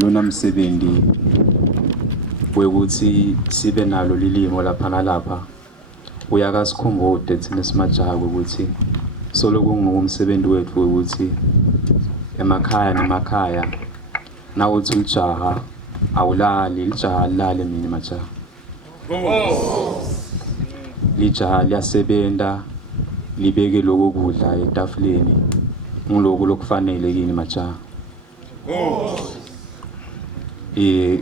lona msebenzi wekuthi sibe nalo lilimo lapha nalapha uyakasikhumbude thina simajaha ukuthi solo kungumsebenzi wethu ukuthi emakhaya nemakhaya nawuthi ujaha awulali lijaha lale mina majaha lijaha liyasebenza libeke lokho kudla etafuleni ngiloko lokufanele kini majaha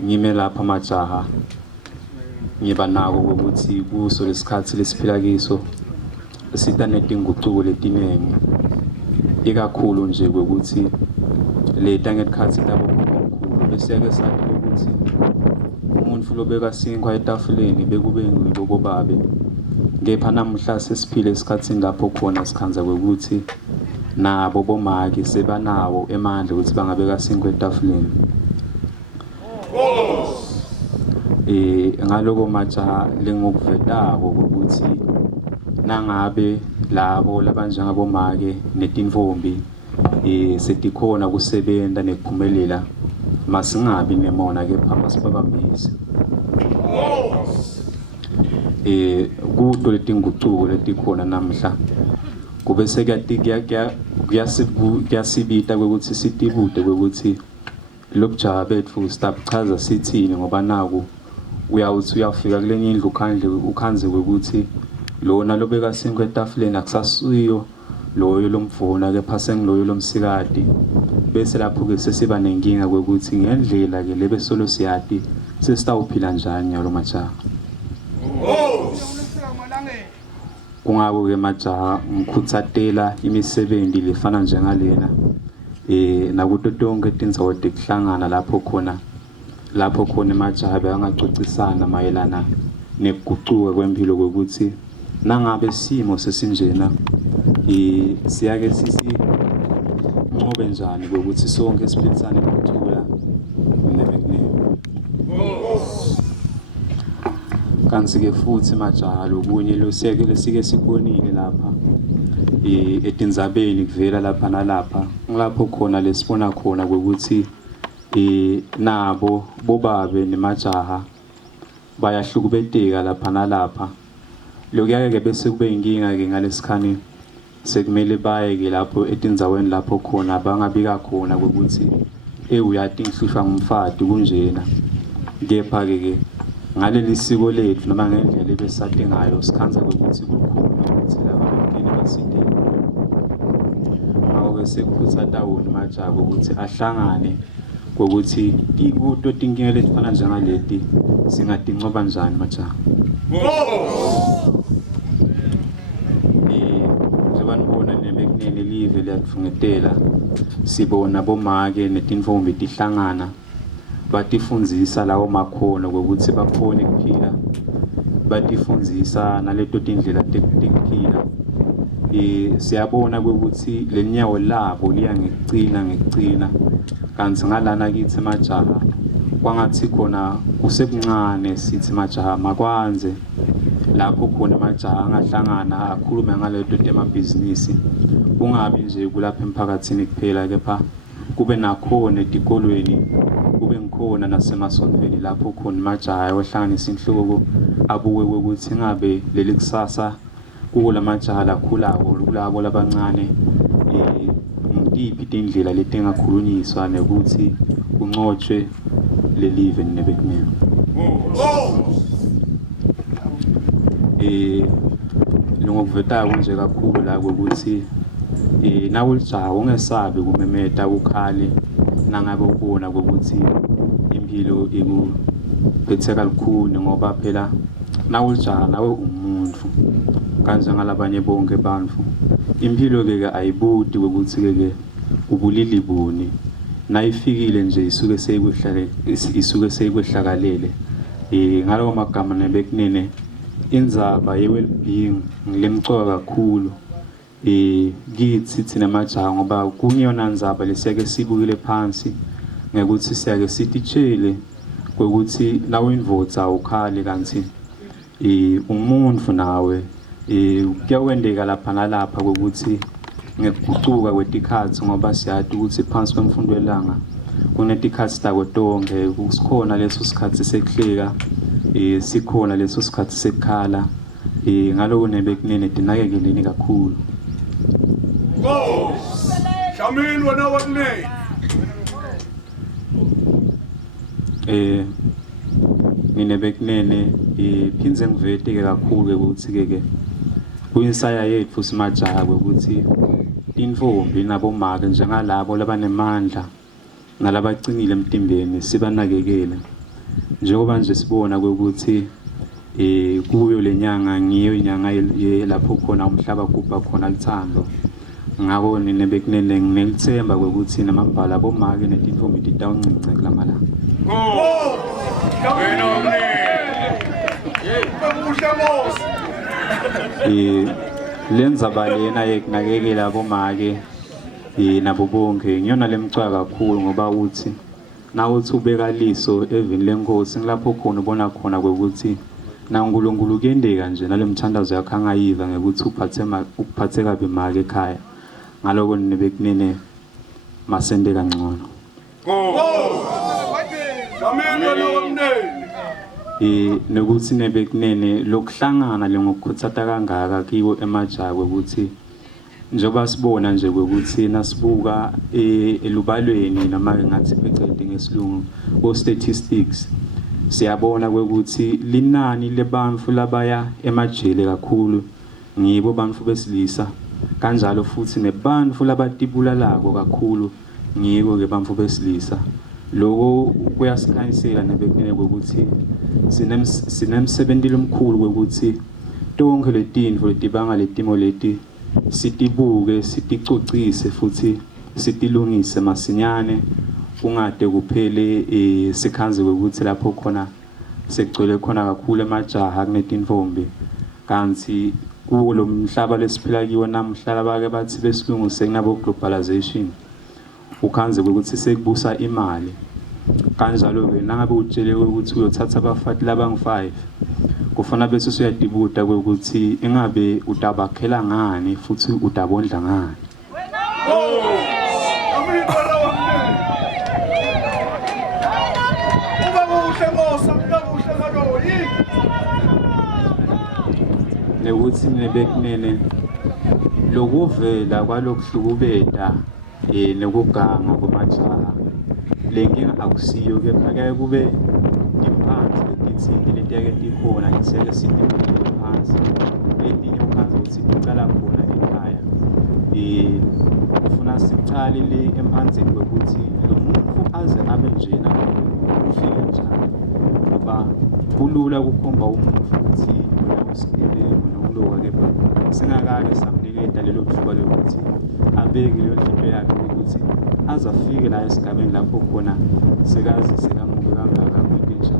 ngime lapha majaha ngiba nako ukuthi kuso lesikhathi lesiphila kiso sita netinguquko letinengi ikakhulu nje ukuthi leta ngekhathi labo khulu bese ke sathi ukuthi umuntu lobeka sinkwa etafuleni bekube ngiloko babe ngepha namhla sesiphile esikhatsini lapho khona sikhanza ukuthi nabo bomake sebanawo emandla ukuthi bangabeka sinkwa etafuleni ngaloko majaha lengokuvetako ukuthi nangabe labo labanjengabo make netintombi setikhona kusebenza nekuphumelela masingabi nemona kepha masibabambise kuto letinguquko letikhona namhla kube kuyasibita ukuthi sitibude ukuthi lokujaha bethu sitachaza sithini ngoba naku uyawuthi uyafika kulenye indlu ukhanze ukuthi lona lobeka sinkwa etafuleni akusasuyo loyo lomfuna kepha sengiloyo lomsikati bese lapho ke sesiba nenkinga ukuthi ngendlela ke lebe solo siyati sesitawuphila njani yalo majaha kungako ke majaha ngikhuthatela imisebenzi lefana njengalena nakuto tonke tindzawo tekuhlangana lapho khona majaha bayangacocisana mayelana nekuguquka kwempilo ukuthi nangabe simo sesinjena siyake ncobe njani ukuthi sonke siphilisane nokuthula nebekunene kanti ke futhi majaha lokunye losekele sike sibonile lapha etindzabeni kuvela lapha nalapha ngilapho khona lesibona khona ukuthi nabo bobabe nemajaha bayahlukubeteka lapha nalapha lokuyake bese kube inkinga ke ngalesikhani sekumele baye ke lapho etindzaweni lapho khona bangabika khona ukuthi uyati ngihlushwa ngumfati kunjena kepha ke ngaleli siko lethu noma ngendlela ebesate ngayo sikhanza ukuthi kukhona ukuthi laba bantini baside awuke sekuphutha tawuni majaha ukuthi ahlangane ukuthi ikuto tinkinga letifana njengaleti singatincoba njani majaha njengoba nebekunene live liyatfungetela sibona bomake netintombi tihlangana batifundzisa lawo makhono ukuthi bakhone kuphila batifundzisa naleto tindlela tekuphila siyabona ukuthi lenyawo labo liya ngekucina kanti ngalana kithi majaha kwangathi khona kusebuncane sithi majaha makwanze lapho khona majaha angahlangana akhulume ngaleto temabhizinisi kungabi nje kulapha emphakathini kuphela kepha kube nakhona etikolweni kube ngikhona nasemasontweni lapho khona majaha ohlanganisa inhloko abuke ukuthi ngabe leli kusasa kuwo lamajaha lakhulako kulabo labancane ngitiphi indlela letingakhulunyiswa nekuthi kuncotshwe lelive nebekunene ngokuvetako nje kakhulu la ukuthi nawe lijaha ungesabi kumemeta ukhale nangabe ubona ukuthi impilo ikuphethe kalukhuni ngoba phela nawe lijaha nawe umuntu kanjengalabanye bonke bantfu impilo ke ayibudi ukuthi ke ubulili buni nayifikile nje isuke seyikwehlakalele ngalowo magama nebekunene indzaba ye-well-being ngilemcoka kakhulu kithi thina majaha ngoba kungiyona ndzaba lesiyake sibukile phansi ngekuthi siyake sititshele kwekuthi nawe indvodza ukhali kanti umuntu nawe kuyakwendeka lapha nalapha ukuthi ngekugucuka kwetikhathi ngoba siyati ukuthi phansi kwemfundo yelanga kunetikhathi takho tonke kusikhona leso sikhathi sekuhleka sikhona leso sikhathi sekukhala ngaloko nebekunene tinakekeleni kakhulu. Shamil wena wakunene nginebekunene phindze ngivete ke kakhulu ukuthi ke kuyinsaya yethu simajaha ukuthi intfombi nabomake njengalabo labanemandla nalabacinile emtimbeni sibanakekele njengoba nje sibona ukuthi kuyo lenyanga ngiyo inyanga lapho khona umhlaba kupha khona uthando ngako nebekunene nginethemba ukuthi namambala bomake netintfombi titawuncince kulamalanga. Lenza balena yekunakekela bomake nabo bonke ngiyona lemcwa kakhulu ngoba uthi nawuthi ubeka liso evini lenkosi ngilapho khona ubona khona ukuthi na uNkulunkulu kuyendeka nje nalemthandazo yakhe angayiva ngekuthi uphathe kabi make ekhaya ngaloko nebekunene masende kangcono. Nokuthi nebekunene lokuhlangana lengokukhuthatha kangaka kiwo emajaha ukuthi njengoba sibona nje ukuthi nasibuka elubalweni noma ngathi phecelezi ngesilungu ko statistics siyabona ukuthi linani lebantu labaya emajele kakhulu ngibo bantu besilisa kanjalo futhi nebantu labatibulalako kakhulu ngibo ke bantu besilisa. Lokho kuyasikhanyisela nebekunene ukuthi sinemsebenzi omkhulu ukuthi tonke letintfo letibanga letimo leti sitibuke siticocise futhi sitilungise masinyane kungade kuphele sikhanze ukuthi lapho khona sekugcwele khona kakhulu emajaha kunetintfombi kanti kuwo lo mhlaba lesiphila kiwo namhlala bake bathi besilungu sekunabo globalization ukhanze ukuthi sekubusa imali kanjalo ke nangabe utshele ukuthi uyothatha abafati labangu5 kufana bese uyadibuta ukuthi engabe utabakhela ngani futhi utabondla ngani. Nekuthi nebekunene lokuvela kwalokuhlukubeta nekuganga kumajaha lenkinga akusiyo kepha ke kube imphansi letithini letiyake tikhona iseke sidibukile phansi letinye ukhanza ukuthi ticala khona ekhaya ufuna sicale le emphanzeni kwekuthi lo muntu aze abe njena ufike njani ngoba kulula kukhomba umuntu futhi usigebengu nokuloka kepha singakake samniketa lelo thuba lokuthi abeke leyo nto yakhe ukuthi azafike la esigabeni lapho khona sekazi sekamuke kangaka kwintsha.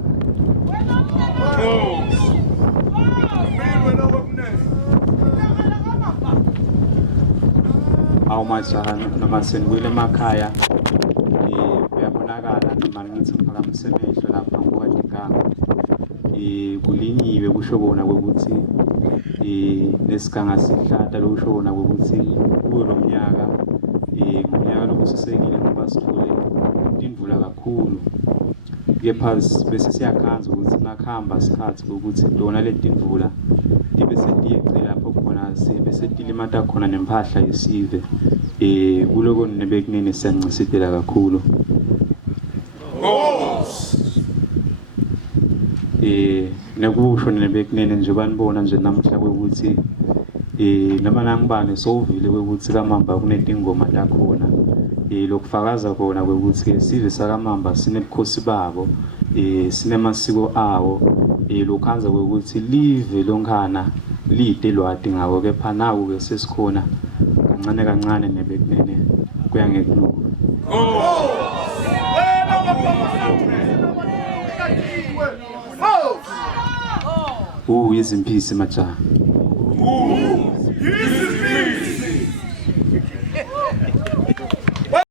Awumajaha noma senibuyele emakhaya uyabonakala noma ngithi ngiphakamise amehlo lapha ngokwadigama kulinyiwe kusho bona ukuthi nesiganga sihlata lokusho bona ukuthi kuyo lo mnyaka ngonyaka lokusisekile ngoba sithole indvula kakhulu kepha bese siyakhanza ukuthi nakuhamba isikhathi ukuthi dona letindvula tibe setiyeqela lapho khona bese tilimata khona nempahla yesive kuloko nebekunene siyancisitela kakhulu. Nekusho nebekunene nje banibona nje namhla ukuthi noma nangibane sowuvile ukuthi kaMamba kunetingoma takhona lokufakaza khona ukuthi sive sakaMamba sinebukhosi babo sinemasiko awo lokhanza ukuthi live lonkhana lide lwati ngawo kepha nawo ke sesikhona kancane kancane nebekunene kuya ngekunuka. Izimpisi majaha.